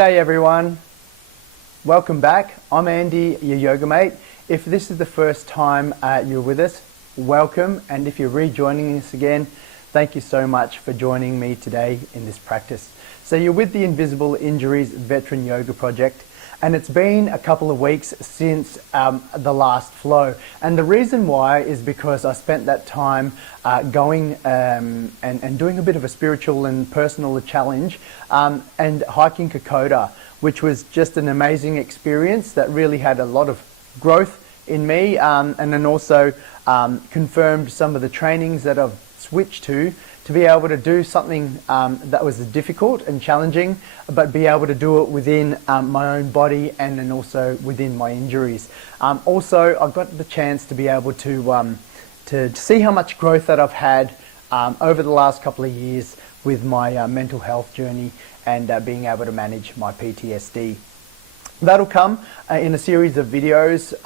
G'day everyone, welcome back. I'm Andy, your yoga mate. If this is the first time you're with us, welcome, and if you're rejoining us again, thank you so much for joining me today in this practice. So you're with the Invisible Injuries Veteran Yoga Project, and it's been a couple of weeks since the last flow, and the reason why is because I spent that time going and doing a bit of a spiritual and personal challenge and hiking Kokoda, which was just an amazing experience that really had a lot of growth in me, and then also confirmed some of the trainings that I've switched to be able to do something that was difficult and challenging, but be able to do it within my own body and then also within my injuries. Also, I got the chance to be able to see how much growth that I've had over the last couple of years with my mental health journey and being able to manage my PTSD. That'll come in a series of videos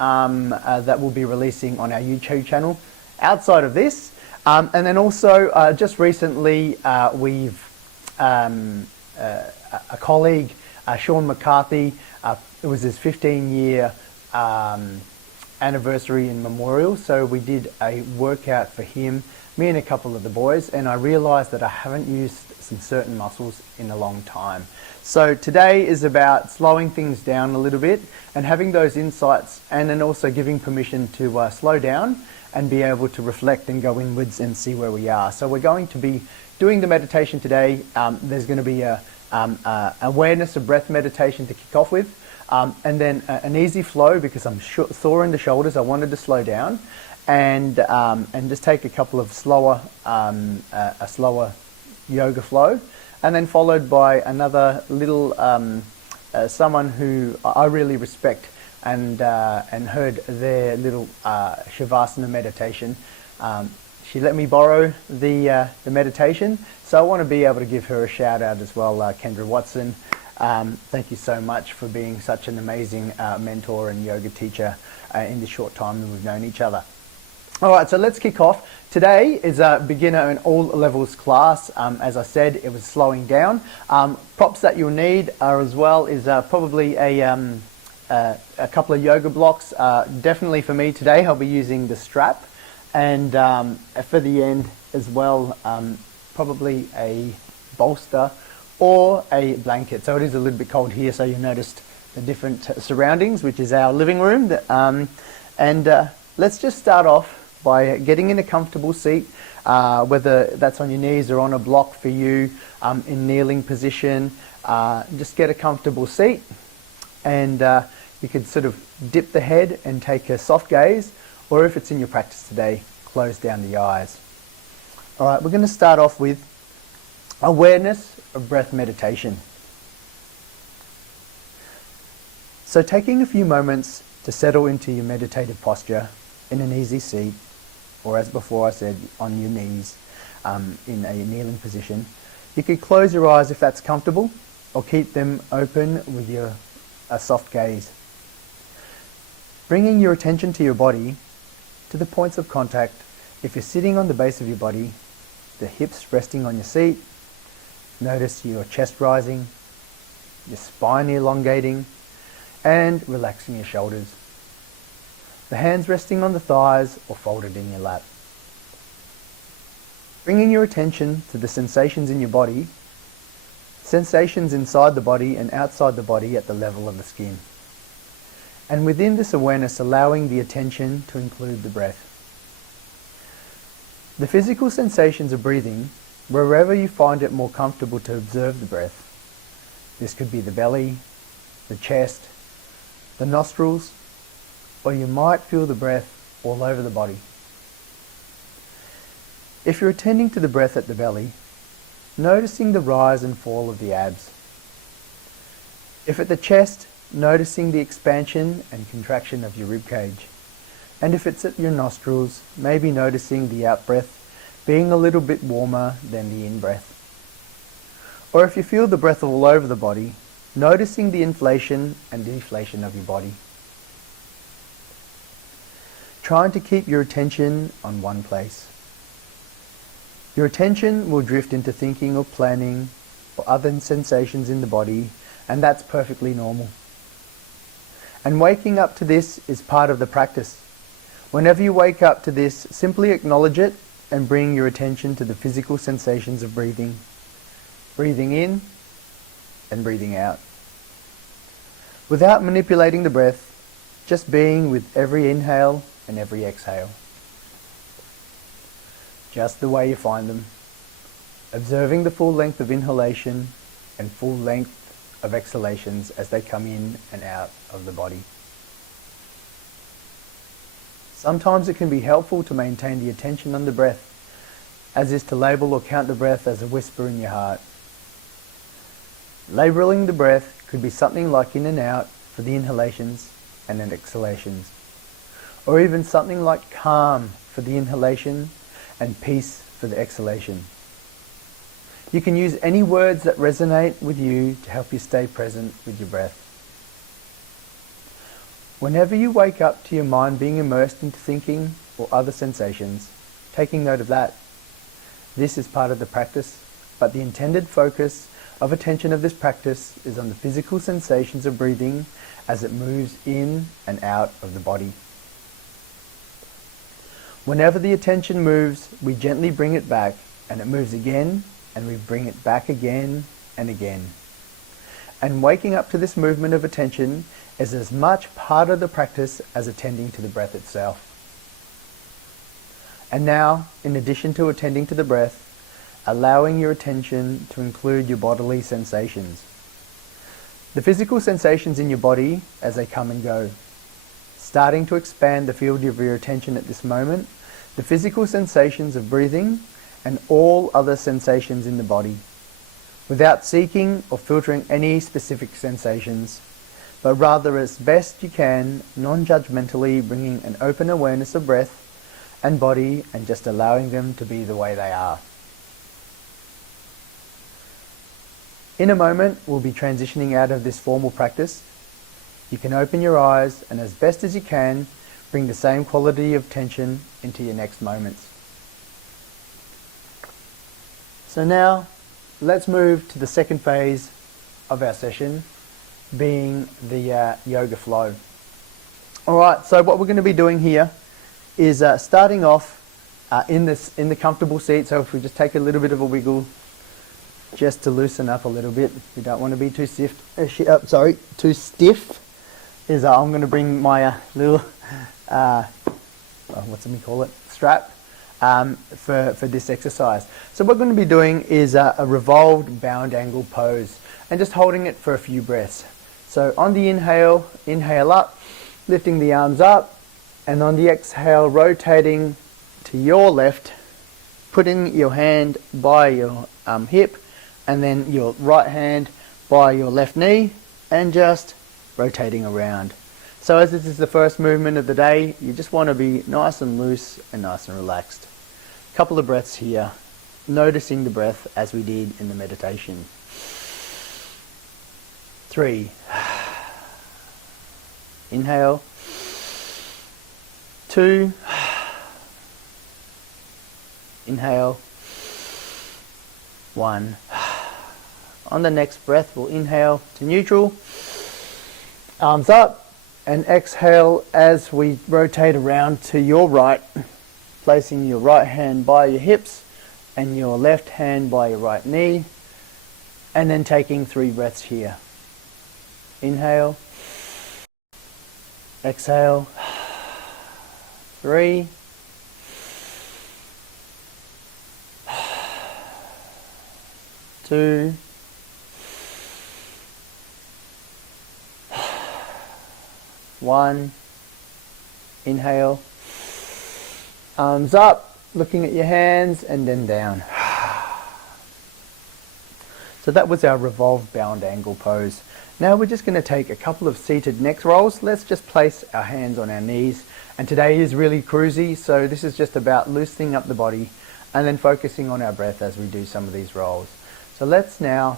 that we'll be releasing on our YouTube channel outside of this. And then also just recently we've a colleague, Sean McCarthy, it was his 15-year anniversary and memorial, so we did a workout for him, me and a couple of the boys, and I realized that I haven't used some certain muscles in a long time. So today is about slowing things down a little bit and having those insights, and then also giving permission to slow down and be able to reflect and go inwards and see where we are. So we're going to be doing the meditation today. There's going to be a awareness of breath meditation to kick off with, and then an easy flow because I'm sore in the shoulders. I wanted to slow down and just take a couple of slower yoga flow, and then followed by another little someone who I really respect and heard their little Savasana meditation. She let me borrow the meditation, so I want to be able to give her a shout out as well, Kendra Watson. Thank you so much for being such an amazing mentor and yoga teacher in the short time that we've known each other. Alright, so let's kick off. Today is a beginner and all levels class. As I said, it was slowing down. Props that you'll need are as well is probably a couple of yoga blocks. Definitely for me today, I'll be using the strap, and for the end as well, probably a bolster or a blanket. So it is a little bit cold here, so you noticed the different surroundings, which is our living room. Let's just start off by getting in a comfortable seat, whether that's on your knees or on a block for you, in kneeling position. Just get a comfortable seat, and you could sort of dip the head and take a soft gaze, or if it's in your practice today, close down the eyes. All right, we're going to start off with awareness of breath meditation. So taking a few moments to settle into your meditative posture in an easy seat, or as before I said, on your knees, in a kneeling position. You could close your eyes if that's comfortable, or keep them open with a soft gaze. Bringing your attention to your body, to the points of contact. If you're sitting on the base of your body, the hips resting on your seat, notice your chest rising, your spine elongating, and relaxing your shoulders. The hands resting on the thighs or folded in your lap. Bringing your attention to the sensations in your body, sensations inside the body and outside the body at the level of the skin. And within this awareness, allowing the attention to include the breath. The physical sensations of breathing, wherever you find it more comfortable to observe the breath. This could be the belly, the chest, the nostrils, or you might feel the breath all over the body. If you're attending to the breath at the belly, noticing the rise and fall of the abs. If at the chest, noticing the expansion and contraction of your rib cage. And if it's at your nostrils, maybe noticing the out-breath being a little bit warmer than the in-breath. Or if you feel the breath all over the body, noticing the inflation and deflation of your body. Trying to keep your attention on one place. Your attention will drift into thinking or planning or other sensations in the body and that's perfectly normal. And waking up to this is part of the practice. Whenever you wake up to this, simply acknowledge it and bring your attention to the physical sensations of breathing. Breathing in and breathing out. Without manipulating the breath, just being with every inhale and every exhale. Just the way you find them. Observing the full length of inhalation and full length of exhalations as they come in and out of the body. Sometimes it can be helpful to maintain the attention on the breath, as is to label or count the breath as a whisper in your heart. Labeling the breath could be something like in and out for the inhalations and then exhalations, or even something like calm for the inhalation and peace for the exhalation. You can use any words that resonate with you to help you stay present with your breath. Whenever you wake up to your mind being immersed into thinking or other sensations, taking note of that. This is part of the practice, but the intended focus of attention of this practice is on the physical sensations of breathing as it moves in and out of the body. Whenever the attention moves, we gently bring it back, and it moves again, and we bring it back again and again. And waking up to this movement of attention is as much part of the practice as attending to the breath itself. And now, in addition to attending to the breath, allowing your attention to include your bodily sensations. The physical sensations in your body as they come and go. Starting to expand the field of your attention at this moment, the physical sensations of breathing and all other sensations in the body, without seeking or filtering any specific sensations, but rather as best you can, non-judgmentally bringing an open awareness of breath and body and just allowing them to be the way they are. In a moment, we'll be transitioning out of this formal practice. You can open your eyes and as best as you can, bring the same quality of attention into your next moments. So now, let's move to the second phase of our session, being the yoga flow. Alright, so what we're going to be doing here is starting off in the comfortable seat. So if we just take a little bit of a wiggle, just to loosen up a little bit. We don't want to be too stiff. Too stiff. I'm going to bring my little strap for this exercise. So what we're going to be doing is a revolved bound angle pose, and just holding it for a few breaths. So on the inhale, inhale up, lifting the arms up, and on the exhale, rotating to your left, putting your hand by your hip, and then your right hand by your left knee, and just rotating around. So as this is the first movement of the day, you just want to be nice and loose and nice and relaxed. A couple of breaths here, noticing the breath as we did in the meditation. 3. Inhale. 2. Inhale. 1. On the next breath, we'll inhale to neutral, arms up, and exhale as we rotate around to your right, placing your right hand by your hips and your left hand by your right knee, and then taking 3 breaths here. Inhale, exhale, 3, 2, 1. Inhale, arms up, looking at your hands, and then down. So that was our revolved bound angle pose. Now we're just going to take a couple of seated neck rolls. Let's just place our hands on our knees. And today is really cruisy, so this is just about loosening up the body and then focusing on our breath as we do some of these rolls. So let's now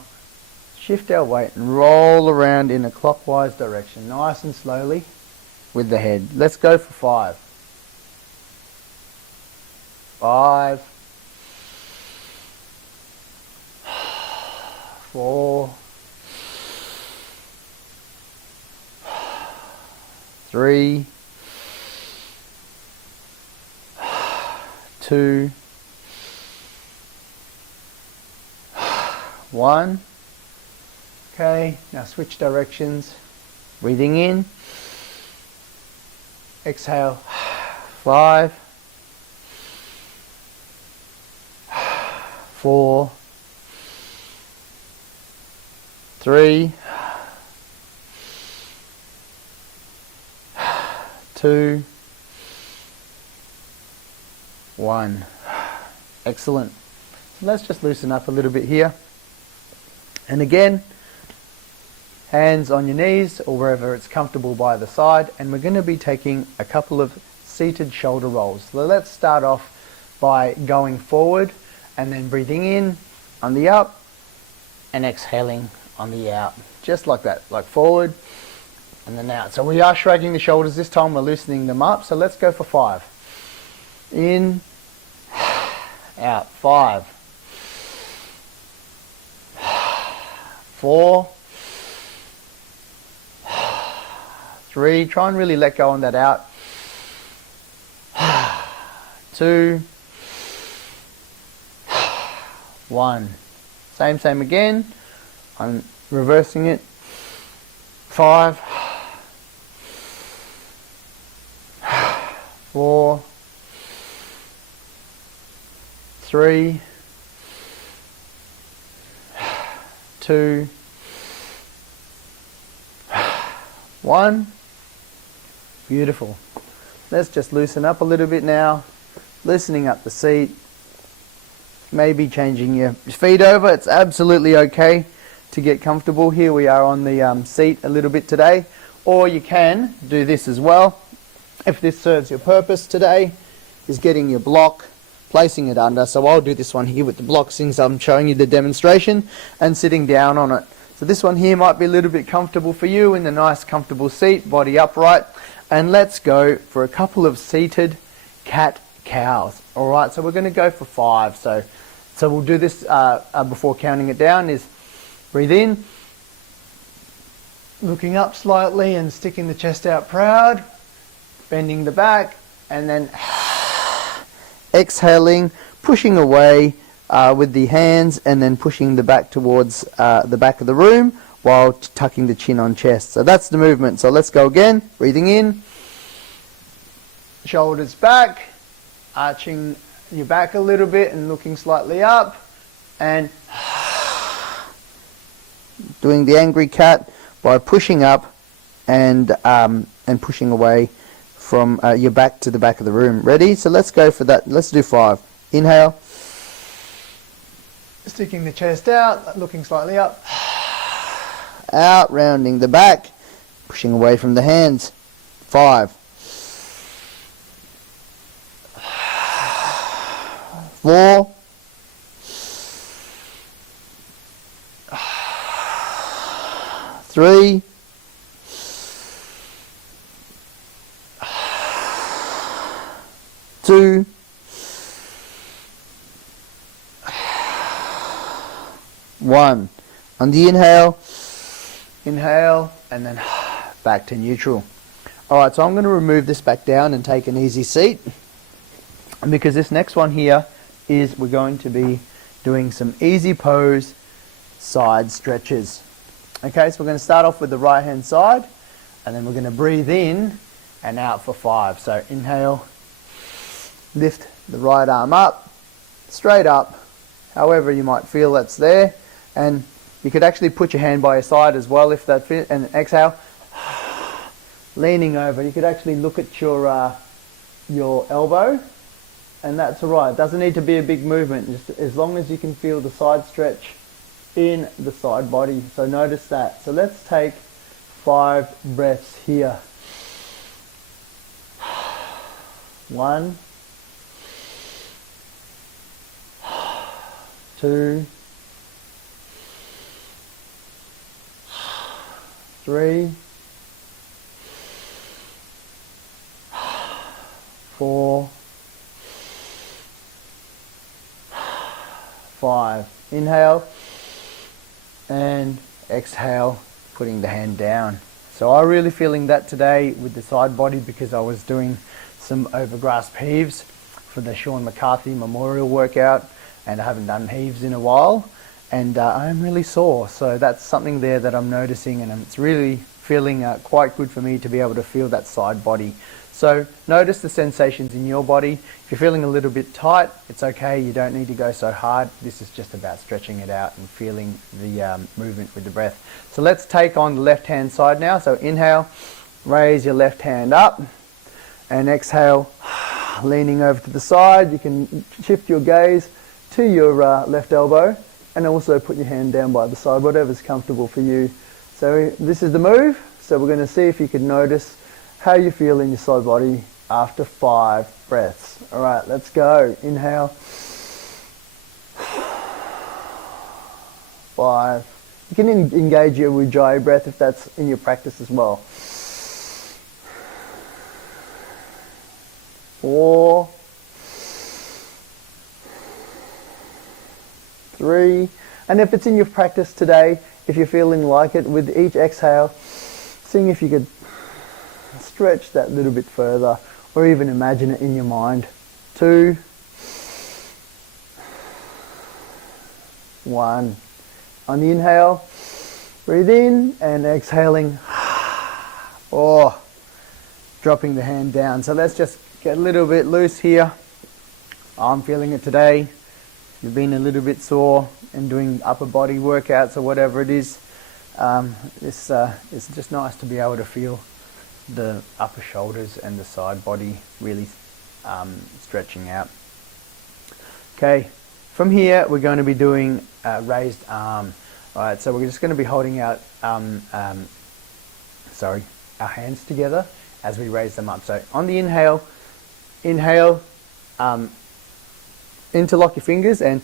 shift our weight and roll around in a clockwise direction, nice and slowly with the head. Let's go for 5. 5. 4. 3, 2, 1. Okay, now switch directions. Breathing in. Exhale. 5, 4, 3, 2, 1. Excellent. So let's just loosen up a little bit here. And again, hands on your knees or wherever it's comfortable by the side, and we're going to be taking a couple of seated shoulder rolls. So let's start off by going forward and then breathing in on the up and exhaling on the out. Just like that, like forward and then out. So we are shrugging the shoulders. This time we're loosening them up. So let's go for 5. In, out. 5, 4, 3, try and really let go on that out. 2, 1. Same again. I'm reversing it. 5, 4, 3, 2, 1. Beautiful. Let's just loosen up a little bit now. Loosening up the seat. Maybe changing your feet over. It's absolutely okay to get comfortable. Here we are on the seat a little bit today. Or you can do this as well. If this serves your purpose today, is getting your block, placing it under. So I'll do this one here with the block since I'm showing you the demonstration, and sitting down on it. So this one here might be a little bit comfortable for you in the nice comfortable seat, body upright. And let's go for a couple of seated cat-cows. Alright, so we're going to go for 5. So we'll do this before counting it down. Is breathe in, looking up slightly and sticking the chest out proud, bending the back, and then exhaling, pushing away with the hands, and then pushing the back towards the back of the room while tucking the chin on chest. So that's the movement. So let's go again. Breathing in, shoulders back, arching your back a little bit and looking slightly up, and doing the angry cat by pushing up and pushing away from your back to the back of the room. Ready? So let's go for that. Let's do 5. Inhale, sticking the chest out, looking slightly up, out, rounding the back, pushing away from the hands. 5, 4, 3, 2, 1. On the inhale, and then back to neutral. Alright, so I'm going to remove this back down and take an easy seat, because this next one here is we're going to be doing some easy pose side stretches. Okay, so we're going to start off with the right hand side, and then we're going to breathe in and out for 5. So inhale, lift the right arm up, straight up, however you might feel that's there, and you could actually put your hand by your side as well if that fits, and exhale, leaning over. You could actually look at your elbow, and that's alright. It doesn't need to be a big movement, just as long as you can feel the side stretch in the side body. So notice that. So let's take 5 breaths here. 1, 2, 3, 4, 5. Inhale and exhale, putting the hand down. So I'm really feeling that today with the side body because I was doing some overgrasp heaves for the Sean McCarthy Memorial workout, and I haven't done heaves in a while, and I'm really sore. So that's something there that I'm noticing, and it's really feeling quite good for me to be able to feel that side body. So notice the sensations in your body. If you're feeling a little bit tight, it's okay. You don't need to go so hard. This is just about stretching it out and feeling the movement with the breath. So let's take on the left hand side now. So inhale, raise your left hand up, and exhale, leaning over to the side. You can shift your gaze to your left elbow and also put your hand down by the side, whatever's comfortable for you. So this is the move. So we're going to see if you can notice how you feel in your side body after 5 breaths. All right, let's go. Inhale. 5. You can engage your Ujjayi breath if that's in your practice as well. 4. 3. And if it's in your practice today, if you're feeling like it, with each exhale, seeing if you could stretch that little bit further, or even imagine it in your mind. 2. 1. On the inhale, breathe in, and exhaling, dropping the hand down. So let's just get a little bit loose here. I'm feeling it today. You've been a little bit sore and doing upper body workouts or whatever it is. It's just nice to be able to feel the upper shoulders and the side body really stretching out. Okay, from here we're going to be doing raised arm. Alright, so we're just going to be holding out our hands together as we raise them up. So on the inhale, interlock your fingers, and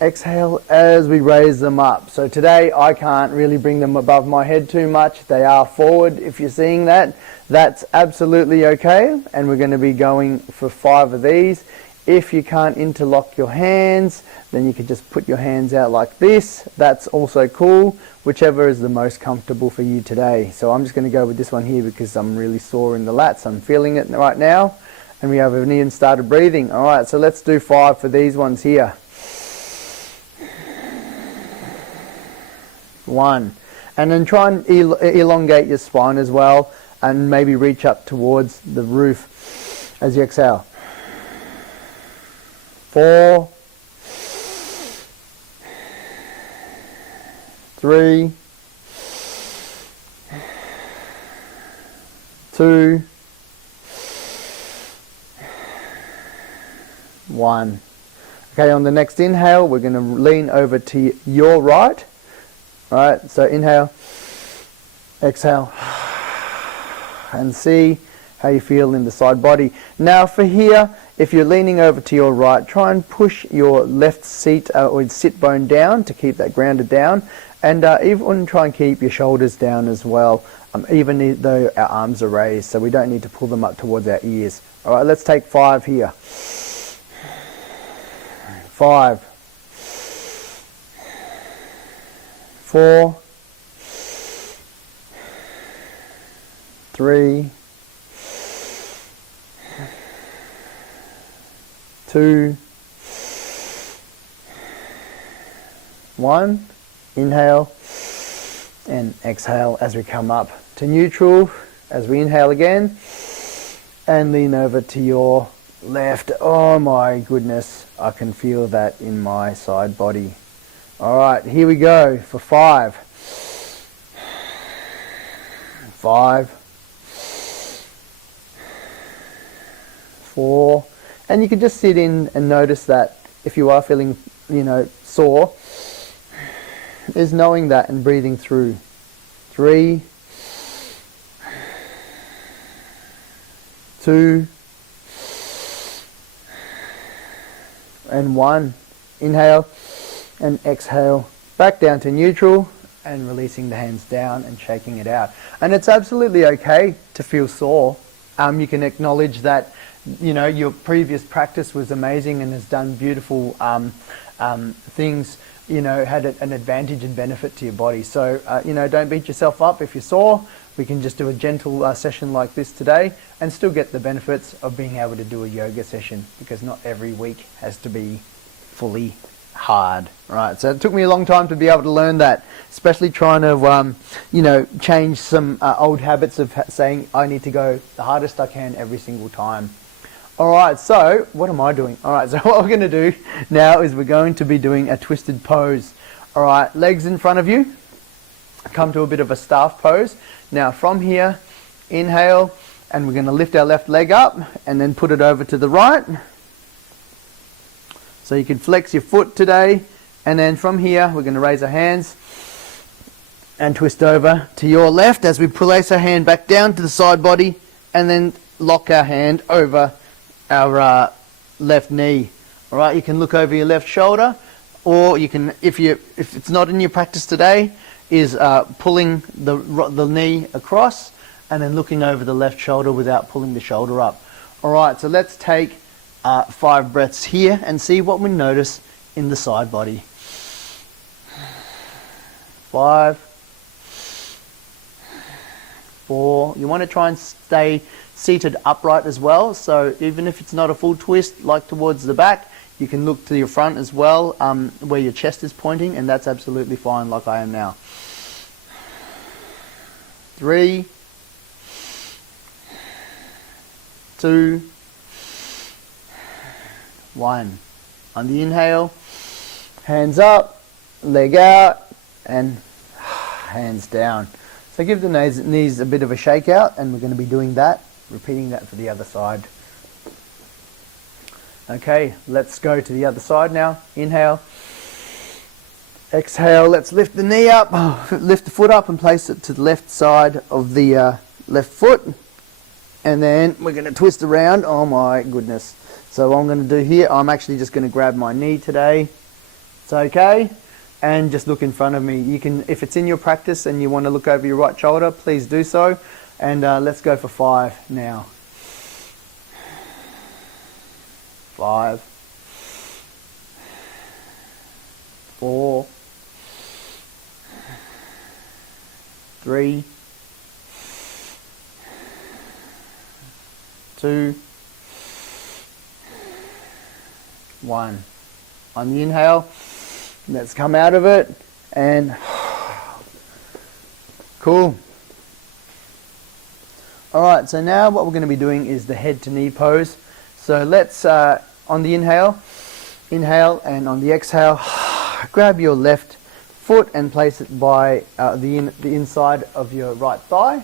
exhale as we raise them up. So today I can't really bring them above my head too much. They are forward. If you're seeing that, that's absolutely okay. And we're going to be going for 5 of these. If you can't interlock your hands, then you can just put your hands out like this. That's also cool, whichever is the most comfortable for you today. So I'm just going to go with this one here because I'm really sore in the lats. I'm feeling it right now. And we haven't even started breathing. All right, so let's do 5 for these ones here. 1. And then try and elongate your spine as well, and maybe reach up towards the roof as you exhale. 4. 3. 2. 1. Okay, on the next inhale, we're going to lean over to your right. Alright, so inhale, exhale, and see how you feel in the side body. Now for here, if you're leaning over to your right, try and push your left seat or sit bone down to keep that grounded down, and even try and keep your shoulders down as well, even though our arms are raised, so we don't need to pull them up towards our ears. Alright, let's take 5 here. 5. 4. 3. 2. 1. Inhale and exhale as we come up to neutral. As we inhale again and lean over to your left. Oh my goodness, I can feel that in my side body. Alright, here we go for 5. 5. 4. And you can just sit in and notice that if you are feeling, sore, is knowing that and breathing through. 3. 2. And 1. Inhale and exhale back down to neutral, and releasing the hands down and shaking it out. And it's absolutely okay to feel sore. You can acknowledge that your previous practice was amazing and has done beautiful things, had an advantage and benefit to your body. So don't beat yourself up if you're sore, we can just do a gentle session like this today and still get the benefits of being able to do a yoga session, because not every week has to be fully hard, right? So it took me a long time to be able to learn that, especially trying to, change some old habits of saying I need to go the hardest I can every single time. All right, so what am I doing? All right, so what we're going to do now is we're going to be doing a twisted pose. All right, legs in front of you. Come to a bit of a staff pose. Now from here, inhale, and we're going to lift our left leg up and then put it over to the right. So you can flex your foot today, and then from here we're going to raise our hands and twist over to your left as we place our hand back down to the side body, and then lock our hand over our left knee. All right, you can look over your left shoulder, or you can, if it's not in your practice today, is pulling the knee across and then looking over the left shoulder without pulling the shoulder up. All right, so let's take 5 breaths here and see what we notice in the side body. 5, 4. You want to try and stay seated upright as well. So even if it's not a full twist, like towards the back, you can look to your front as well, where your chest is pointing, and that's absolutely fine, like I am now. 3, 2, 1. On the inhale, hands up, leg out, and hands down. So give the knees a bit of a shake out, and we're going to be doing that, repeating that for the other side. Okay, let's go to the other side now. Inhale, exhale, let's lift the knee up, lift the foot up and place it to the left side of the left foot, and then we're going to twist around. Oh my goodness. So what I'm going to do here, I'm actually just going to grab my knee today. It's okay, and just look in front of me. You can, if it's in your practice and you want to look over your right shoulder, please do so. And let's go for 5 now. 5, 4, 3, 2, 1. On the inhale, let's come out of it, and cool. Alright, so now what we're going to be doing is the head to knee pose. So let's, on the inhale, and on the exhale, grab your left foot and place it by the inside of your right thigh.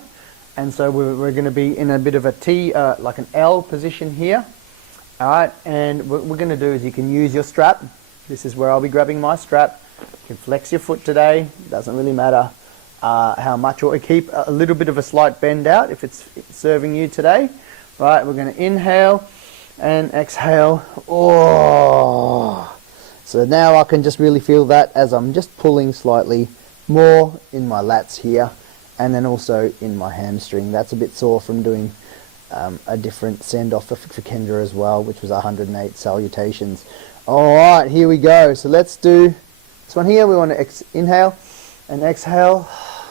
And so we're going to be in a bit of a T, like an L position here. Alright, and what we're going to do is you can use your strap. This is where I'll be grabbing my strap. You can flex your foot today, doesn't really matter how much, or keep a little bit of a slight bend out if it's serving you today. Right, we're going to inhale and exhale. Oh, so now I can just really feel that as I'm just pulling slightly more in my lats here, and then also in my hamstring. That's a bit sore from doing a different send-off for Kendra as well, which was 108 salutations. Alright, here we go. So let's do this one here. We want to inhale and exhale.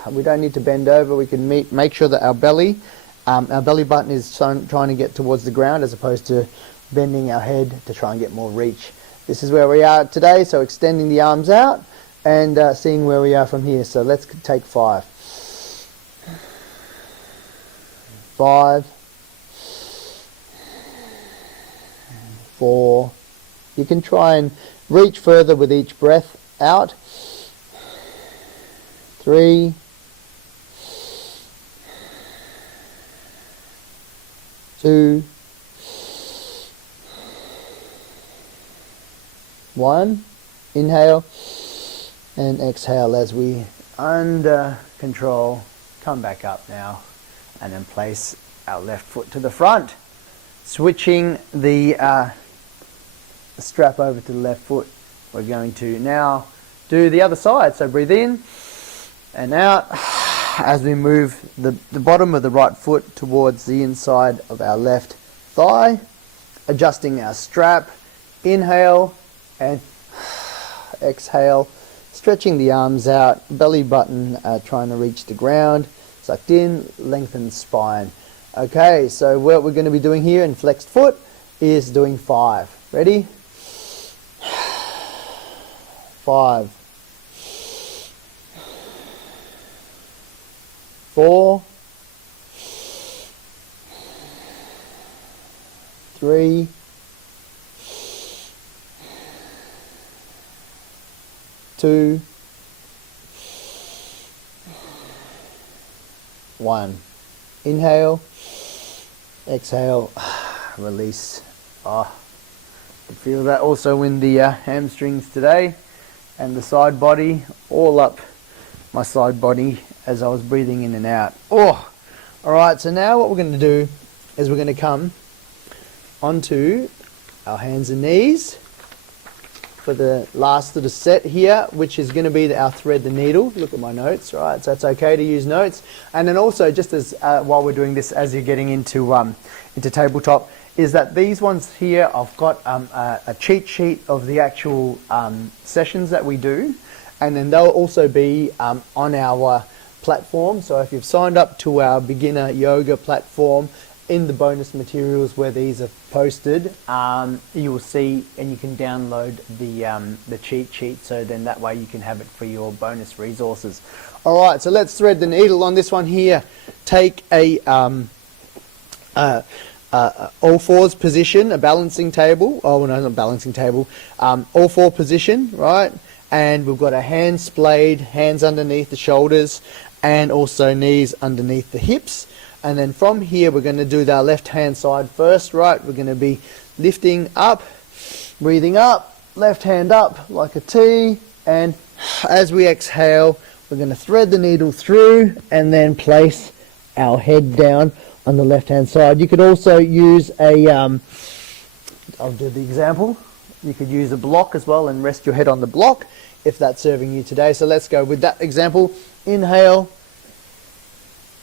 We don't need to bend over. We can make sure that our belly button is trying to get towards the ground, as opposed to bending our head to try and get more reach. This is where we are today, so extending the arms out and seeing where we are from here. So let's take 5. 5, 4. You can try and reach further with each breath out. 3, 2, 1. Inhale and exhale as we, under control, come back up now, and then place our left foot to the front, switching the strap over to the left foot. We're going to now do the other side. So breathe in and out as we move the bottom of the right foot towards the inside of our left thigh, adjusting our strap. Inhale and exhale, stretching the arms out, belly button trying to reach the ground. sucked in, lengthen spine. Okay, so what we're going to be doing here in flexed foot is doing 5. Ready? 5, 4, 3, 2, 1. Inhale, exhale, release. Oh, you feel that also in the hamstrings today and the side body, all up my side body as I was breathing in and out. Oh, all right, so now what we're going to do is we're going to come onto our hands and knees for the last little set here, which is going to be our thread the needle. Look at my notes, right? So it's okay to use notes. And then also, just as while we're doing this, as you're getting into tabletop, is that these ones here, I've got a cheat sheet of the actual sessions that we do, and then they'll also be on our platform. So if you've signed up to our beginner yoga platform, in the bonus materials where these are posted, you will see, and you can download the cheat sheet, so then that way you can have it for your bonus resources. All right, so let's thread the needle on this one here. Take a all fours position, a balancing table. Oh no, not balancing table. All four position, right? And we've got our hands splayed, hands underneath the shoulders, and also knees underneath the hips. And then from here, we're going to do our left hand side first, right? We're going to be lifting up, breathing up, left hand up like a T. And as we exhale, we're going to thread the needle through and then place our head down on the left hand side. You could also use a, I'll do the example. You could use a block as well and rest your head on the block if that's serving you today. So let's go with that example. Inhale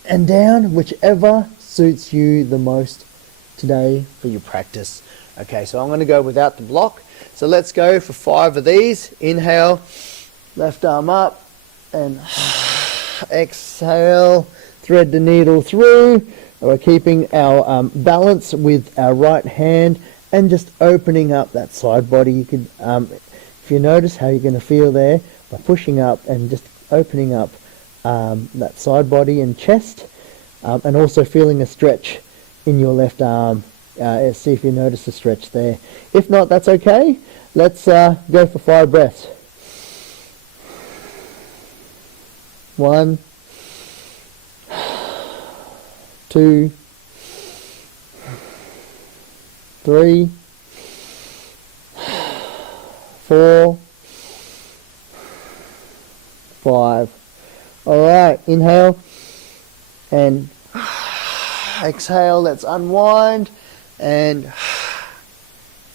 and down, whichever suits you the most today for your practice. Okay, so I'm going to go without the block. So let's go for 5 of these. Inhale, left arm up, and exhale, thread the needle through. We're keeping our balance with our right hand and just opening up that side body. You could, if you notice how you're going to feel there, by pushing up and just opening up that side body and chest, and also feeling a stretch in your left arm. See if you notice the stretch there. If not, that's okay. Let's go for 5 breaths. 1, 2, 3, 4, 5. All right, inhale and exhale. Let's unwind and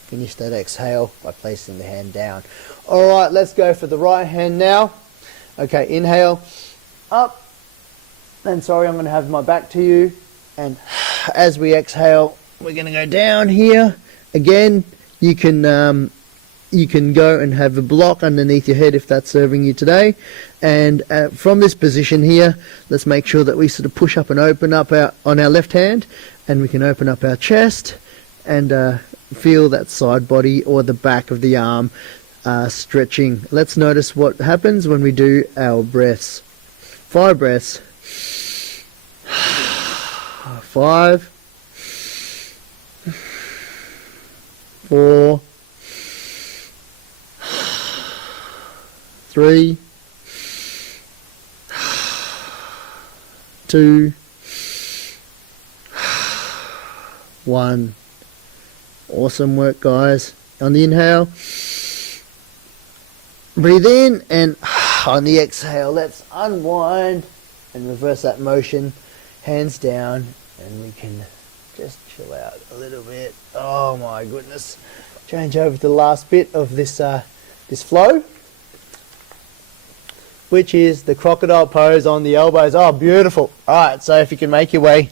finish that exhale by placing the hand down. All right, let's go for the right hand now. Okay, inhale, up. And sorry, I'm going to have my back to you. And as we exhale, we're going to go down here. Again, you can go and have a block underneath your head if that's serving you today. And from this position here, let's make sure that we sort of push up and open up on our left hand, and we can open up our chest and feel that side body or the back of the arm stretching. Let's notice what happens when we do our breaths. 5 breaths. 5, 4, 3, 2, 1. Awesome work, guys. On the inhale, breathe in, and on the exhale, let's unwind and reverse that motion. Hands down, and we can just chill out a little bit. Oh my goodness. Change over to the last bit of this this flow, which is the crocodile pose on the elbows. Oh, beautiful. All right, so if you can make your way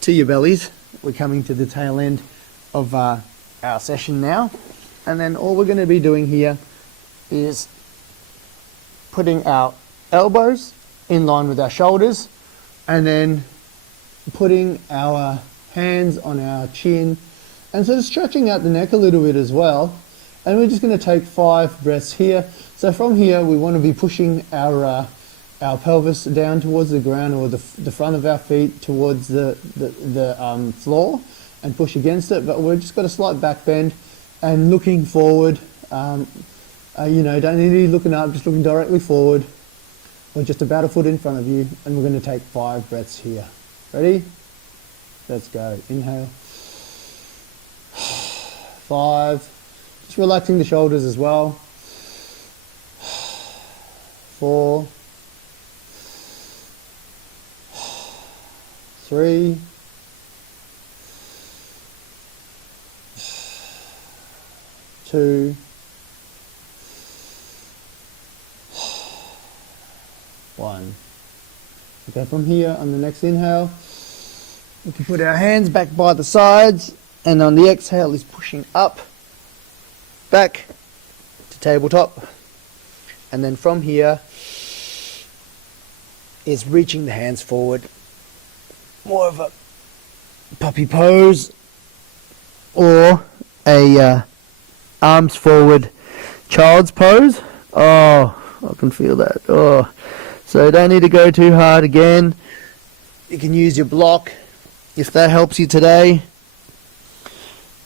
to your bellies, we're coming to the tail end of our session now. And then all we're going to be doing here is putting our elbows in line with our shoulders, and then putting our hands on our chin and sort of stretching out the neck a little bit as well. And we're just going to take 5 breaths here. So from here we want to be pushing our pelvis down towards the ground, or the front of our feet towards the floor, and push against it. But we've just got a slight back bend and looking forward. You know, don't need to be looking up, just looking directly forward, or just about a foot in front of you. And we're going to take 5 breaths here. Ready? Let's go. Inhale. 5. Just relaxing the shoulders as well. 4. 3. 2. 1. Okay, from here on the next inhale, we can put our hands back by the sides, and on the exhale is pushing up, back to tabletop, and then from here is reaching the hands forward, more of a puppy pose, or a arms forward child's pose. Oh, I can feel that. Oh, so you don't need to go too hard again. You can use your block if that helps you today.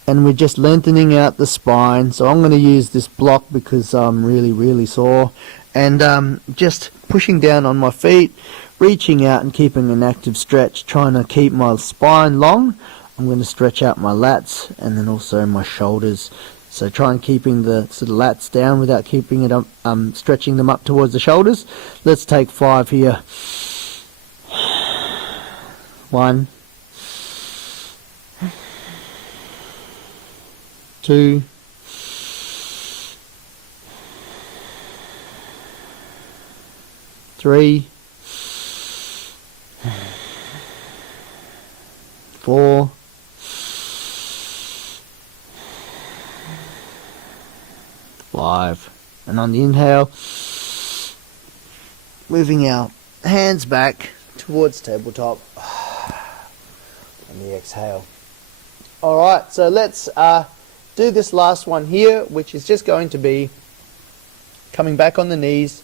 And we're just lengthening out the spine. So I'm going to use this block because I'm really sore. And just pushing down on my feet, reaching out and keeping an active stretch, trying to keep my spine long. I'm going to stretch out my lats and then also my shoulders. So try and keeping the sort of lats down without keeping it up, stretching them up towards the shoulders. Let's take 5 here. 1, 2, 3, 4, 5. And on the inhale, moving our hands back towards tabletop. On the exhale. Alright, so let's do this last one here, which is just going to be coming back on the knees,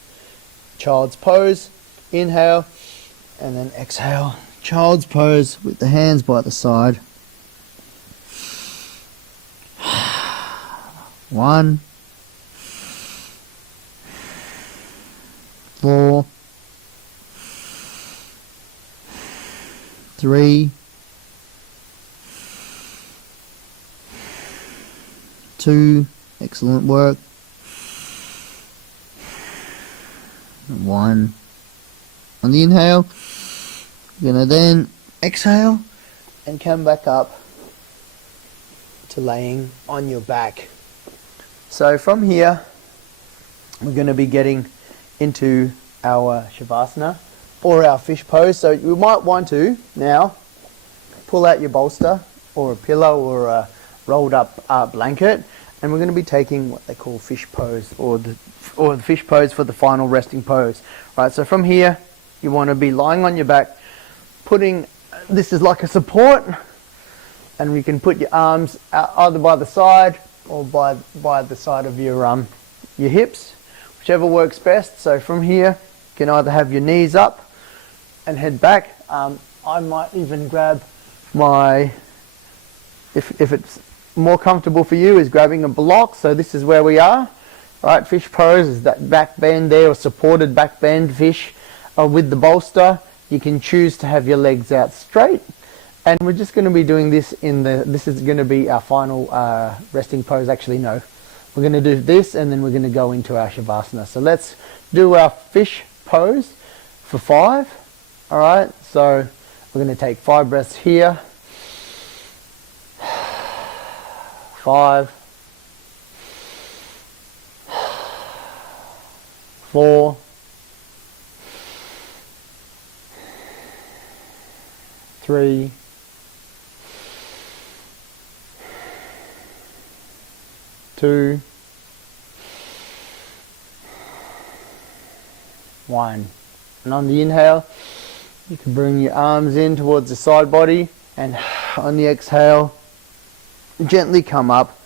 child's pose, inhale, and then exhale, child's pose with the hands by the side. 1, 4, 3, 2, excellent work. 1. On the inhale, you're going to then exhale and come back up to laying on your back. So from here, we're going to be getting into our Savasana or our fish pose. So you might want to now pull out your bolster or a pillow or a rolled up blanket, and we're going to be taking what they call fish pose, or the fish pose for the final resting pose. Right, so from here you want to be lying on your back, putting this is like a support, and you can put your arms out either by the side or by the side of your hips, whichever works best. So from here you can either have your knees up and head back. I might even grab my, if it's more comfortable for you, is grabbing a block. So this is where we are, right? Fish pose is that back bend there, or supported back bend fish with the bolster. You can choose to have your legs out straight, and we're just going to be doing this this is going to be our final resting pose. Actually no, we're going to do this and then we're going to go into our Savasana. So let's do our fish pose for 5. All right, so we're going to take 5 breaths here. 5, 4, 3, 2, 1. And on the inhale, You can bring your arms in towards the side body, and on the exhale, gently come up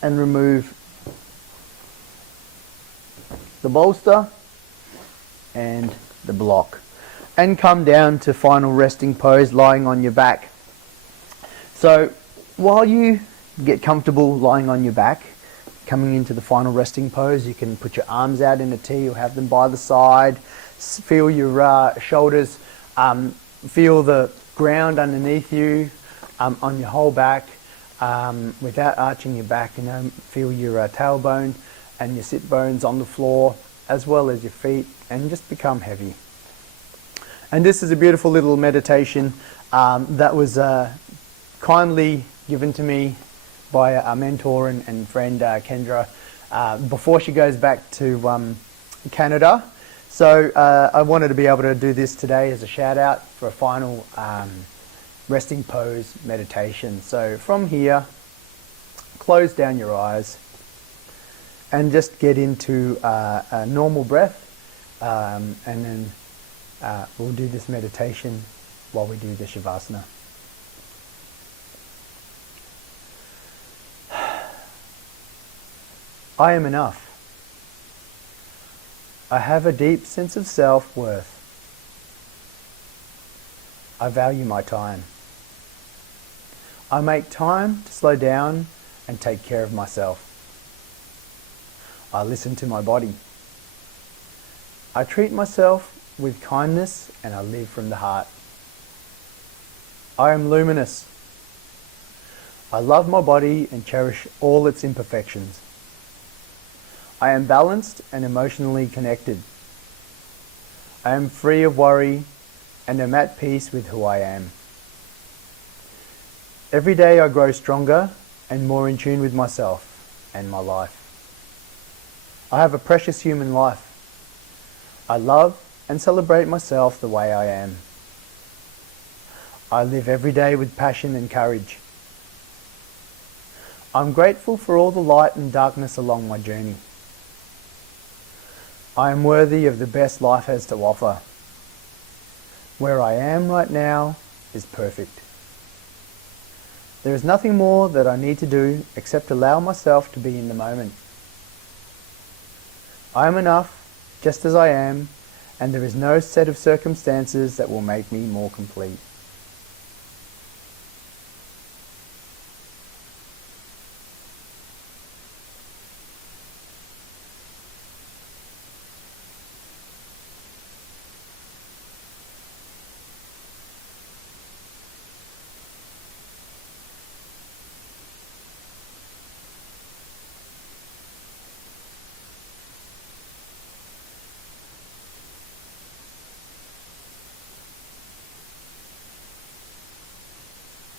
and remove the bolster and the block, and come down to final resting pose, lying on your back. So while you get comfortable lying on your back, coming into the final resting pose, you can put your arms out in a T or have them by the side. Feel your shoulders, feel the ground underneath you, on your whole back, without arching your back. Feel your tailbone and your sit bones on the floor, as well as your feet, and just become heavy. And this is a beautiful little meditation that was kindly given to me by a mentor and friend, Kendra, before she goes back to Canada. So I wanted to be able to do this today as a shout out for a final resting pose meditation. So from here, close down your eyes and just get into a normal breath, and then we'll do this meditation while we do the Savasana. I am enough. I have a deep sense of self-worth. I value my time. I make time to slow down and take care of myself. I listen to my body. I treat myself with kindness and I live from the heart. I am luminous. I love my body and cherish all its imperfections. I am balanced and emotionally connected. I am free of worry and am at peace with who I am. Every day I grow stronger and more in tune with myself and my life. I have a precious human life. I love and celebrate myself the way I am. I live every day with passion and courage. I'm grateful for all the light and darkness along my journey. I am worthy of the best life has to offer. Where I am right now is perfect. There is nothing more that I need to do except allow myself to be in the moment. I am enough, just as I am, and there is no set of circumstances that will make me more complete.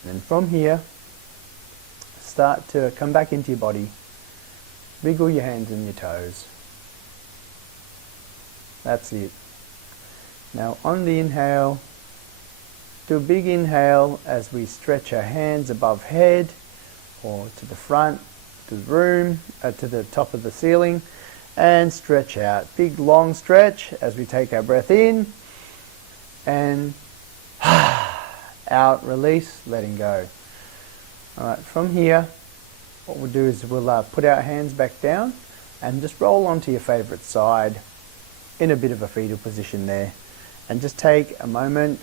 And from here, start to come back into your body. Wiggle your hands and your toes. That's it. Now on the inhale, do a big inhale as we stretch our hands above head or to the front, to the room, to the top of the ceiling, and stretch out. Big long stretch as we take our breath in and out, release, letting go. Alright, from here, what we'll do is we'll put our hands back down and just roll onto your favourite side in a bit of a fetal position there. And just take a moment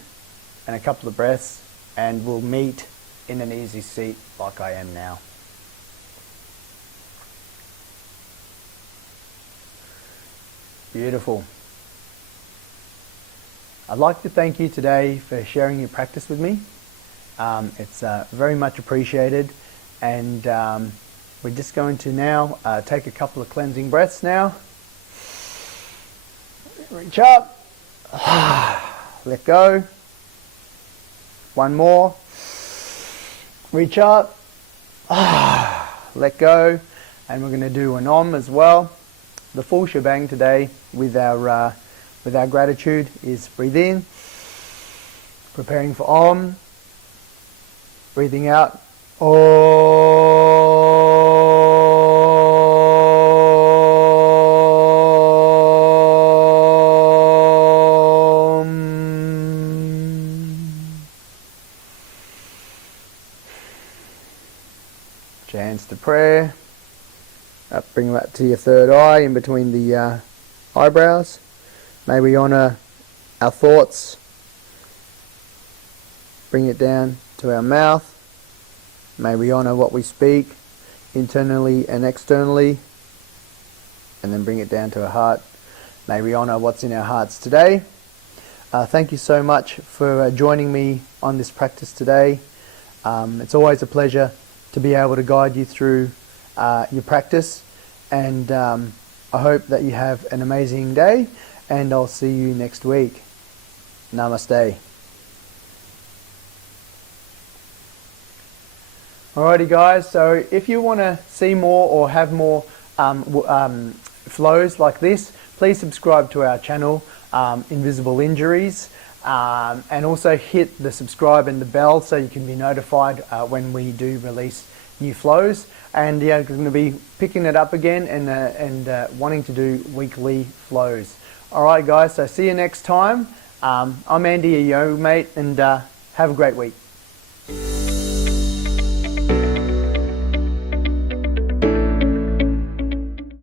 and a couple of breaths and we'll meet in an easy seat like I am now. Beautiful. I'd like to thank you today for sharing your practice with me. It's very much appreciated, and we're just going to now take a couple of cleansing breaths now. Reach up, let go. One more. Reach up, let go, and we're going to do an Om as well. The full shebang today with our gratitude is breathe in, preparing for Om, breathing out, Om. your hands to prayer. Bring that to your third eye in between the eyebrows. May we honour our thoughts. Bring it down to our mouth. May we honour what we speak internally and externally. And then bring it down to our heart. May we honour what's in our hearts today. Thank you so much for joining me on this practice today. It's always a pleasure to be able to guide you through your practice, and I hope that you have an amazing day, and I'll see you next week. Namaste. Alrighty guys, so if you want to see more or have more flows like this, please subscribe to our channel, Invisible Injuries, and also hit the subscribe and the bell so you can be notified when we do release new flows. And yeah, I'm going to be picking it up again and wanting to do weekly flows. Alright guys, so see you next time. I'm Andy, your yoga mate, and have a great week.